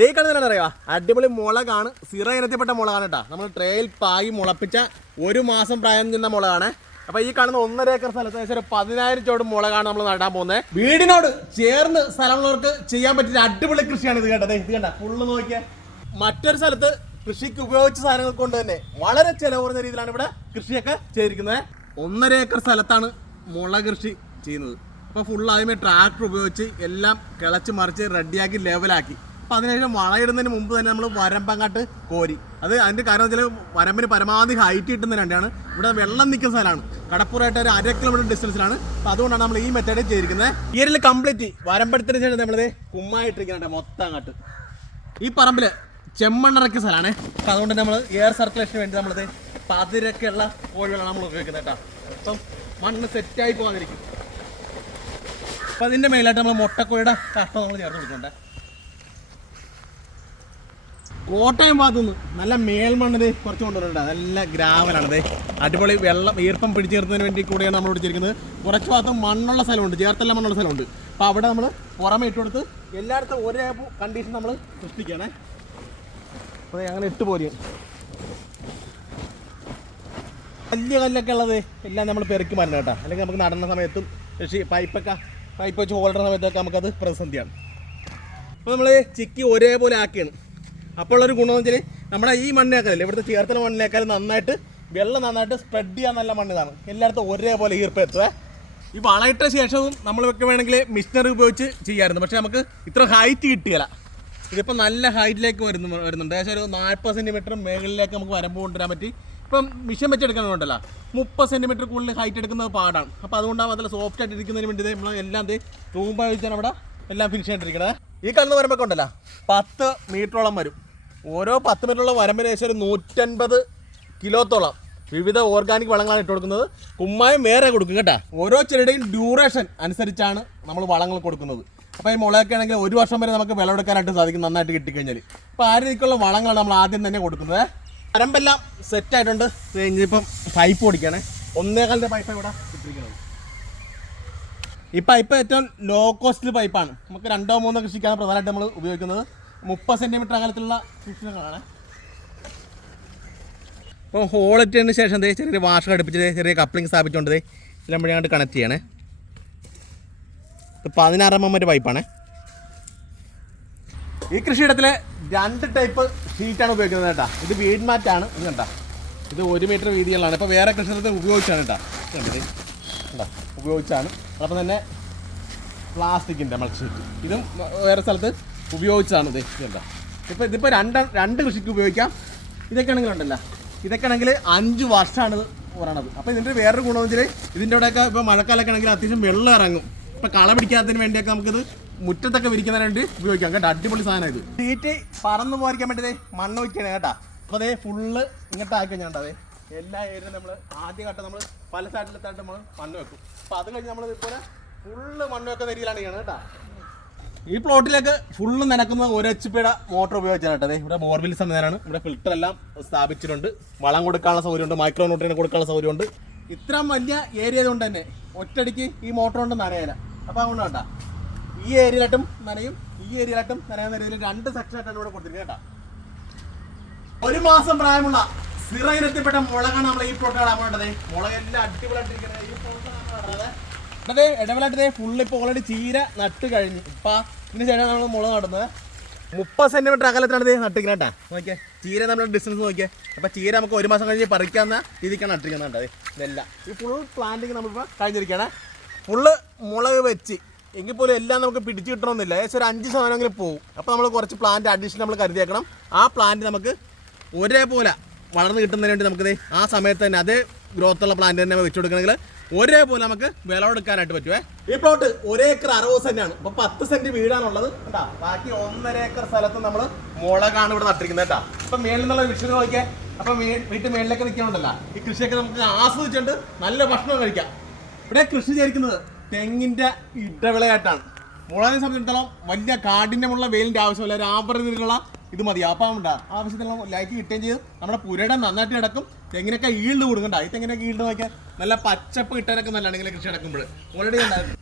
ഈ കാണുന്നതാണ് അറിയാം അടിപൊളി മുളകാണ്. സിറ ഇനത്തിൽപ്പെട്ട മുളകാണ് കേട്ടോ. നമ്മൾ ട്രേയിൽ പായി മുളപ്പിച്ച ഒരു മാസം പ്രായം ചെന്ന മുളകാണ്. അപ്പൊ ഈ കാണുന്ന ഒന്നര ഏക്കർ സ്ഥലത്ത് ഏകദേശം ഒരു പതിനായിരം ചോട് മുളകാണ് നമ്മൾ നടാൻ പോകുന്നത്. വീടിനോട് ചേർന്ന് സ്ഥലമുള്ളവർക്ക് ചെയ്യാൻ പറ്റിയ അടിപൊളി കൃഷിയാണ് ഇത് കേട്ടത് ഇത് കണ്ട? ഫുള്ള് നോക്കിയാൽ മറ്റൊരു സ്ഥലത്ത് കൃഷിക്ക് ഉപയോഗിച്ച സാധനങ്ങൾ കൊണ്ട് തന്നെ വളരെ ചെലവ് രീതിയിലാണ് ഇവിടെ കൃഷിയൊക്കെ ചെയ്തിരിക്കുന്നത്. ഒന്നര ഏക്കർ സ്ഥലത്താണ് മുള കൃഷി ചെയ്യുന്നത്. അപ്പോൾ ഫുൾ ആദ്യമേ ട്രാക്ടർ ഉപയോഗിച്ച് എല്ലാം കിളച്ച് മറിച്ച് റെഡിയാക്കി ലെവലാക്കി അപ്പോൾ അതിനുശേഷം വളയിടുന്നതിന് മുമ്പ് തന്നെ നമ്മൾ വരമ്പങ്ങാട്ട് കോരി. അത് അതിന്റെ കാരണം വെച്ചാൽ വരമ്പിന് പരമാവധി ഹൈറ്റ് കിട്ടുന്ന രണ്ടാണ്. ഇവിടെ വെള്ളം നിൽക്കുന്ന സ്ഥലമാണ്. കടപ്പുറമായിട്ട് ഒരു അര കിലോമീറ്റർ ഡിസ്റ്റൻസിലാണ് അപ്പം അതുകൊണ്ടാണ് നമ്മൾ ഈ മെത്തേഡ് ചെയ്തിരിക്കുന്നത് ഒരു കംപ്ലീറ്റ് വരമ്പെടുത്തതിന് ശേഷം നമ്മൾ കുമ്മായിട്ടിരിക്കുന്നുണ്ട് മൊത്തം അങ്ങോട്ട്. ഈ പറമ്പിൽ ചെമ്മണ്ണിറക്കിയ സ്ഥലമാണ്. അപ്പം അതുകൊണ്ട് നമ്മൾ എയർ സർക്കുലേഷന് വേണ്ടി നമ്മളത് പതിരൊക്കെയുള്ള കോഴികളാണ് നമ്മൾ ഉപയോഗിക്കുന്നത് കേട്ടോ. അപ്പം മണ്ണ് സെറ്റായി പോകാതിരിക്കും. അപ്പം അതിന്റെ മേലായിട്ട് നമ്മൾ മുട്ടക്കോഴിയുടെ കഷ്ടം നമ്മൾ ചേർത്ത് കൊടുക്കുന്നുണ്ട്. കോട്ടയം ഭാഗത്തുനിന്ന് നല്ല മേൽമണ്ണിത് കുറച്ച് കൊണ്ടുവരുന്നുണ്ട് നല്ല ഗ്രാവലാണിത് അടിപൊളി വെള്ളം ഈർപ്പം പിടിച്ചു നിർത്തുന്നതിന് വേണ്ടി കൂടിയാണ് നമ്മൾ പിടിച്ചിരിക്കുന്നത് കുറച്ച് ഭാഗത്ത് മണ്ണുള്ള സ്ഥലമുണ്ട്. ചേർത്തെല്ലാം മണ്ണുള്ള സ്ഥലമുണ്ട്. അപ്പോൾ അവിടെ നമ്മൾ പുറമെ ഇട്ട് കൊടുത്ത് എല്ലായിടത്തും ഒരേ കണ്ടീഷൻ നമ്മൾ സൃഷ്ടിക്കുകയാണേ. അപ്പോൾ അങ്ങനെ ഇട്ട് പോരും. വലിയ കല്ലൊക്കെ ഉള്ളത് എല്ലാം നമ്മൾ പെറുക്കി മരണം കേട്ടോ. അല്ലെങ്കിൽ നമുക്ക് നടന്ന സമയത്തും കൃഷി പൈപ്പൊക്കെ പൈപ്പ് വെച്ച് ഹോൾഡർ സമയത്തൊക്കെ നമുക്കത് പ്രതിസന്ധിയാണ്. അപ്പോൾ നമ്മൾ ചിക്കി ഒരേപോലെ ആക്കിയാണ്. അപ്പോൾ ഉള്ളൊരു ഗുണമെന്ന് വെച്ചാൽ നമ്മുടെ ഈ മണ്ണിനേക്കാളും ഇവിടുത്തെ ചേർത്തല മണ്ണിനേക്കാൾ നന്നായിട്ട് വെള്ളം നന്നായിട്ട് സ്പ്രെഡ് ചെയ്യാൻ നല്ല മണ്ണ് ഇതാണ്. എല്ലായിടത്തും ഒരേപോലെ ഈർപ്പം എത്തുക ഈ വളയിട്ട ശേഷവും നമ്മൾ നമ്മളൊക്കെ വേണമെങ്കിൽ മിഷനറി ഉപയോഗിച്ച് ചെയ്യാമായിരുന്നു പക്ഷേ നമുക്ക് ഇത്ര ഹൈറ്റ് കിട്ടിയല്ല. ഇതിപ്പോൾ നല്ല ഹൈറ്റിലേക്ക് വരുന്നു വരുന്നുണ്ട്. ഏകദേശം ഒരു നാൽപ്പത് സെന്റിമീറ്റർ മേളിലേക്ക് നമുക്ക് വരമ്പ് കൊണ്ടുവരാൻ പറ്റി. ഇപ്പം മിഷൻ വെച്ചെടുക്കണമെന്നുണ്ടല്ലോ മുപ്പത് സെന്റിമീറ്റർ കൂടുതൽ ഹൈറ്റ് എടുക്കുന്നത് പാടാണ്. അപ്പോൾ അതുകൊണ്ടാണ് അതിൽ സോഫ്റ്റ് ആയിട്ട് ഇരിക്കുന്നതിന് വേണ്ടി നമ്മൾ എല്ലാം തൂമ്പ വെച്ചാണ് അവിടെ എല്ലാം ഫിനിഷ് ചെയ്തിരിക്കണത് ഈ കാണുന്ന വരമ്പൊക്കെ ഉണ്ടല്ലോ. പത്ത് മീറ്ററോളം വരും. ഓരോ പത്ത് മീറ്ററോളം വരമ്പിന് ഏകദേശം ഒരു നൂറ്റൻപത് കിലോത്തോളം വിവിധ ഓർഗാനിക് വളങ്ങളാണ് ഇട്ട് കൊടുക്കുന്നത്. കുമ്മായം വേറെ കൊടുക്കും കേട്ടോ. ഓരോ ചെടിയുടെയും ഡ്യൂറേഷൻ അനുസരിച്ചാണ് നമ്മൾ വളങ്ങൾ കൊടുക്കുന്നത്. അപ്പോൾ ഈ മുളയൊക്കെ ആണെങ്കിൽ ഒരു വർഷം വരെ നമുക്ക് വിളവെടുക്കാനായിട്ട് സാധിക്കും നന്നായിട്ട് കിട്ടിക്കഴിഞ്ഞാൽ അപ്പോൾ ആ രീതിക്കുള്ള വളങ്ങളാണ് നമ്മൾ ആദ്യം തന്നെ കൊടുക്കുന്നത്. വരമ്പെല്ലാം സെറ്റ് ആയിട്ടുണ്ട്. ഇനിയിപ്പം പൈപ്പ് ഓടിക്കുകയാണ് ഒന്നേകാലിന്റെ പൈപ്പ് ഇവിടെ ഇട്ടിരിക്കുന്നത്. ഈ പൈപ്പ് ഏറ്റവും ലോ കോസ്റ്റ് പൈപ്പാണ് നമുക്ക് രണ്ടോ മൂന്നോ കൃഷിക്കാണ് പ്രധാനമായിട്ട് നമ്മൾ ഉപയോഗിക്കുന്നത്. മുപ്പത് സെന്റിമീറ്റർ അകലത്തിലുള്ള കൃഷികളാണ്. അപ്പോൾ ഹോളിട്ടതിന് ശേഷം ദേ ചെറിയ വാഷ് ഘടിപ്പിച്ചത് ചെറിയ കപ്ലിംഗ് സ്ഥാപിച്ചുകൊണ്ട് ദേ എല്ലാം വഴി അങ്ങോട്ട് കണക്ട് ചെയ്യണേ. ഇത് പതിനാറ് എം എം ഒരു പൈപ്പാണ് ഈ കൃഷിയിടത്തിലെ രണ്ട് ടൈപ്പ് ഷീറ്റാണ് ഉപയോഗിക്കുന്നത് കേട്ടോ. ഇത് വീട് മാറ്റാണ് ഇത് കണ്ട. ഇത് ഒരു മീറ്റർ വീതിയുള്ളതാണ്. ഇപ്പോൾ വേറെ കൃഷിയിടത്തിൽ ഉപയോഗിച്ചാണ് കേട്ടോ. കണ്ടോ. ഉപയോഗിച്ചാണ്. അതോടൊപ്പം തന്നെ പ്ലാസ്റ്റിക്കിന്റെ മൾച്ചിട്ട് ഇതും വേറെ സ്ഥലത്ത് ഉപയോഗിച്ചാണ് ഉദ്ദേശിക്കേണ്ട ഇപ്പം ഇതിപ്പോൾ രണ്ട് രണ്ട് കൃഷിക്ക് ഉപയോഗിക്കാം. ഇതൊക്കെ ആണെങ്കിൽ ഉണ്ടല്ലോ. ഇതൊക്കെ ആണെങ്കിൽ അഞ്ച് വർഷമാണ് പറയണത് അപ്പോൾ ഇതിന്റെ വേറൊരു ഗുണമെന്ന് വെച്ചാൽ ഇതിന്റെ ഇവിടെയൊക്കെ ഇപ്പോൾ മഴക്കാലമൊക്കെ ആണെങ്കിൽ അത്യാവശ്യം വെള്ളം ഇറങ്ങും. ഇപ്പോൾ കള പിടിക്കാത്തതിന് വേണ്ടിയൊക്കെ നമുക്കിത് മുറ്റത്തൊക്കെ വിരിക്കുന്നതിന് വേണ്ടി ഉപയോഗിക്കാം. കേട്ടോ അടിപൊളി സാധനം ഇത്. തീറ്റ് പറന്ന് പോരിക്കാൻ വേണ്ടി മണ്ണ് വയ്ക്കുകയാണ് കേട്ടോ. അപ്പോൾ അതേ ഫുള്ള് ഇങ്ങോട്ട് ആക്കി കഴിഞ്ഞാൽ അതെ എല്ലാ ഏരിയയിലും നമ്മൾ ആദ്യ ഘട്ടം നമ്മൾ പല സ്ഥലത്തായിട്ട് നമ്മൾ മണ്ണ് വെക്കും. അപ്പോൾ അത് കഴിഞ്ഞ് നമ്മൾ ഇതുപോലെ ഫുള്ള് മണ്ണ് വെക്കുന്ന രീതിയിലാണ് ചെയ്യണം കേട്ടോ. ഈ പ്ലോട്ടിലേക്ക് ഫുള്ള് നനക്കുന്ന ഒരു എച്ച് പിയുടെ മോട്ടോർ ഉപയോഗിച്ചാണ് കേട്ടോ. ഇവിടെ ബോർവെൽ സംവിധാനമാണ് ഇവിടെ ഫിൽറ്റർ എല്ലാം സ്ഥാപിച്ചിട്ടുണ്ട്. വളം കൊടുക്കാനുള്ള സൗകര്യമുണ്ട്. മൈക്രോ ന്യൂട്രിയൻ കൊടുക്കാനുള്ള സൗകര്യമുണ്ട്. ഇത്രയും വലിയ ഏരിയ കൊണ്ട് തന്നെ ഒറ്റടിക്ക് ഈ മോട്ടർ കൊണ്ട് നനയല. അപ്പോൾ അതുകൊണ്ട് കേട്ടോ. ഈ ഏരിയയിലായിട്ടും നനയും. ഈ ഏരിയയിലായിട്ടും നനയുന്ന രീതിയിൽ രണ്ട് സെക്ഷനായിട്ടാണ് ഇവിടെ കൊടുത്തിരിക്കുന്നത് കേട്ടോ. ഒരു മാസം പ്രായമുള്ള സിറ ഇനത്തിൽപ്പെട്ട മുളകാണ് നമ്മൾ ഈ പ്ലോട്ട് കാണാൻ വേണ്ടത് മുളകെല്ലാം അടിപൊളിയായിട്ടിരിക്കുന്നത് ഈ പ്ലോട്ട് ഇടവേളായിട്ട് ഫുള്ള് ഇപ്പോൾ ഓൾറെഡി ചീര നട്ട് കഴിഞ്ഞു. ഇപ്പം ഇതിന് ശേഷം നമ്മൾ മുളക് നടുന്നത്. മുപ്പത് സെന്റിമീറ്റർ അകലത്തിലാണ് ഇത് നട്ടിരിക്കുന്നത് കേട്ടാ. നോക്കിയേ ചീര നമ്മുടെ ഡിസ്റ്റൻസ് നോക്കിയേ. അപ്പോൾ ചീര നമുക്ക് ഒരു മാസം കഴിഞ്ഞ് പറിക്കാവുന്ന രീതിക്കാണ് നട്ടിരിക്കുന്നത് കേട്ടോ ഇതെല്ലാം. ഈ ഫുൾ പ്ലാന്റിങ് നമ്മളിപ്പോൾ കഴിഞ്ഞിരിക്കുകയാണ് ഫുള്ള് മുളക് വെച്ച്. എങ്കിൽ പോലും എല്ലാം നമുക്ക് പിടിച്ചു കിട്ടണമെന്നില്ല. ഏകദേശം ഒരു അഞ്ച് ശതമാനമെങ്കിലും പോകും അപ്പോൾ നമ്മൾ കുറച്ച് പ്ലാന്റ് അഡീഷൻ നമ്മൾ കരുതിയേക്കണം. ആ പ്ലാന്റ് നമുക്ക് ഒരേപോലെ വളർന്ന് കിട്ടുന്നതിന് വേണ്ടി നമുക്കിത് ആ സമയത്ത് തന്നെ അതേ ഗ്രോത്ത് ഉള്ള പ്ലാന്റ് തന്നെ വെച്ച് കൊടുക്കണമെങ്കിൽ ഒരേപോലെ നമുക്ക് വിളവെടുക്കാനായിട്ട് പറ്റുമേ ഈ പ്ലോട്ട് ഒരേ ഏക്കർ അറുപത് സെന്റാണ്. ഇപ്പൊ പത്ത് സെന്റ് വീടാണുള്ളത്. കേട്ടാ ബാക്കി ഒന്നര ഏക്കർ സ്ഥലത്ത് നമ്മൾ മുളകാണ് ഇവിടെ നട്ടിരിക്കുന്നത് കേട്ടാ. ഇപ്പൊ മേളിൽ നിന്നുള്ള വിഷയം നോക്കിയാൽ അപ്പൊ വീട്ടിൽ മേളിലൊക്കെ നിൽക്കണമല്ല ഈ കൃഷിയൊക്കെ നമുക്ക് ആസ്വദിച്ചുകൊണ്ട് നല്ല ഭക്ഷണം കഴിക്കാം. ഇവിടെ കൃഷി ചെയ്തിരിക്കുന്നത് തെങ്ങിന്റെ ഇടവിളയായിട്ടാണ്. മുളകിനെ സംബന്ധിച്ചിടത്തോളം വലിയ കാഠിന്യമുള്ള വെയിലിന്റെ ആവശ്യമില്ല. ഒരു ആപരത്തിലുള്ള ഇത് മതി. അപ്പം ഉണ്ടാ ആവശ്യത്തിനുള്ള ലൈറ്റ് കിട്ടുകയും ചെയ്ത് നമ്മുടെ പുരയുടെ നന്നായിട്ട് കിടക്കും. തെങ്ങിനൊക്കെ ഈൽഡ് കൊടുക്കണ്ട. ഈ തെങ്ങിനൊക്കെ ഈൽഡ് നോക്കിയാൽ നല്ല പച്ചപ്പ് കിട്ടാനൊക്കെ നല്ലതാണ് ഇങ്ങനെ കൃഷി നടക്കുമ്പോൾ. ഓൾറെഡി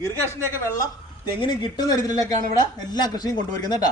ഇറിഗേഷന്റെ ഒക്കെ വെള്ളം തെങ്ങിന് കിട്ടുന്ന രീതിയിലൊക്കെയാണ് ഇവിടെ എല്ലാ കൃഷിയും കൊണ്ടുപോയിരിക്കുന്നത് കേട്ടോ.